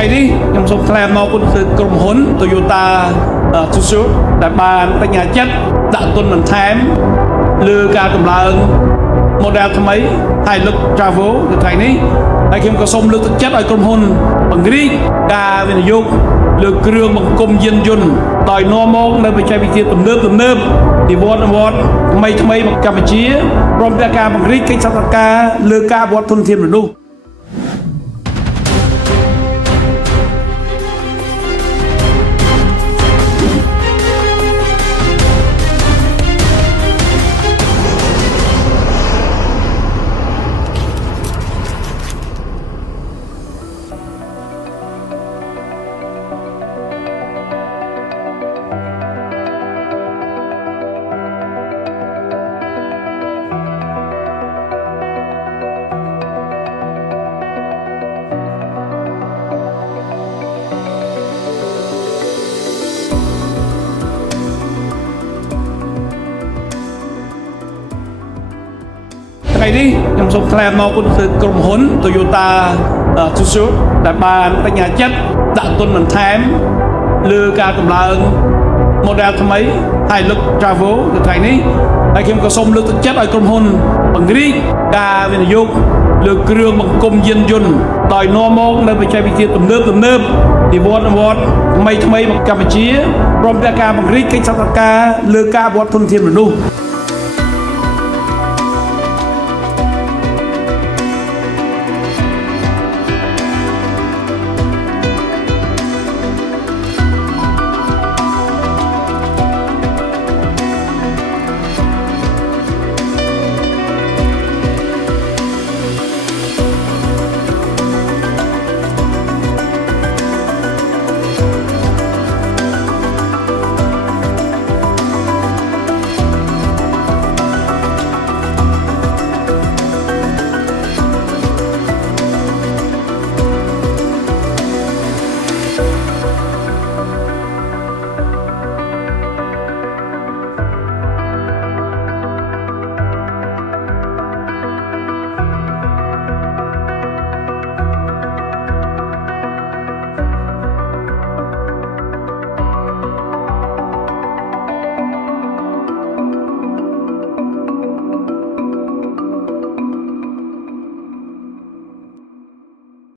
ថ្ងៃនេះខ្ញុំសូមថ្លែងអំណរគុណទៅក្រុមហ៊ុន Toyota Tsusho ដែលបានបញ្ញាចិត្តដាក់ទុនបន្ថែមលើការដំឡើង model ថ្មី Hilux Travo នៅថ្ងៃនេះហើយខ្ញុំក៏សូមលើកទឹកចិត្តឲ្យក្រុមហ៊ុនបង្រៀនការវិនិយោគលើគ្រឿងបង្គុំយានយន្តដោយនាំមកនៅបច្ចេកវិទ្យាទំនើបនិវត្តន៍ថ្មីមកកម្ពុជាព្រមទាំងការបង្រៀនកិច្ចសហការលើការអភិវឌ្ឍធនធានមនុស្សថ្ងៃនេះខ្ញុំសូមថ្លែងអំណរគុណទៅក្រុមហ៊ុន Toyota Tsusho ដែលបានបញ្ញាចិត្តដាក់ទុនបន្ថែមលើការដំឡើង model ថ្មី Hilux Travo នៅថ្ងៃនេះហើយខ្ញុំក៏សូមលើកទឹកចិត្តឲ្យក្រុមហ៊ុនបង្រៀនការវិនិយោគលើគ្រឿងបង្គុំយានយន្តដោយនាំមកនៅបច្ចេកវិទ្យាទំនើបនិវត្តន៍ថ្មីមកកម្ពុជាព្រមទាំងការបង្រៀនកិច្ចសហការលើការអភិវឌ្ឍធនធានមនុស្ស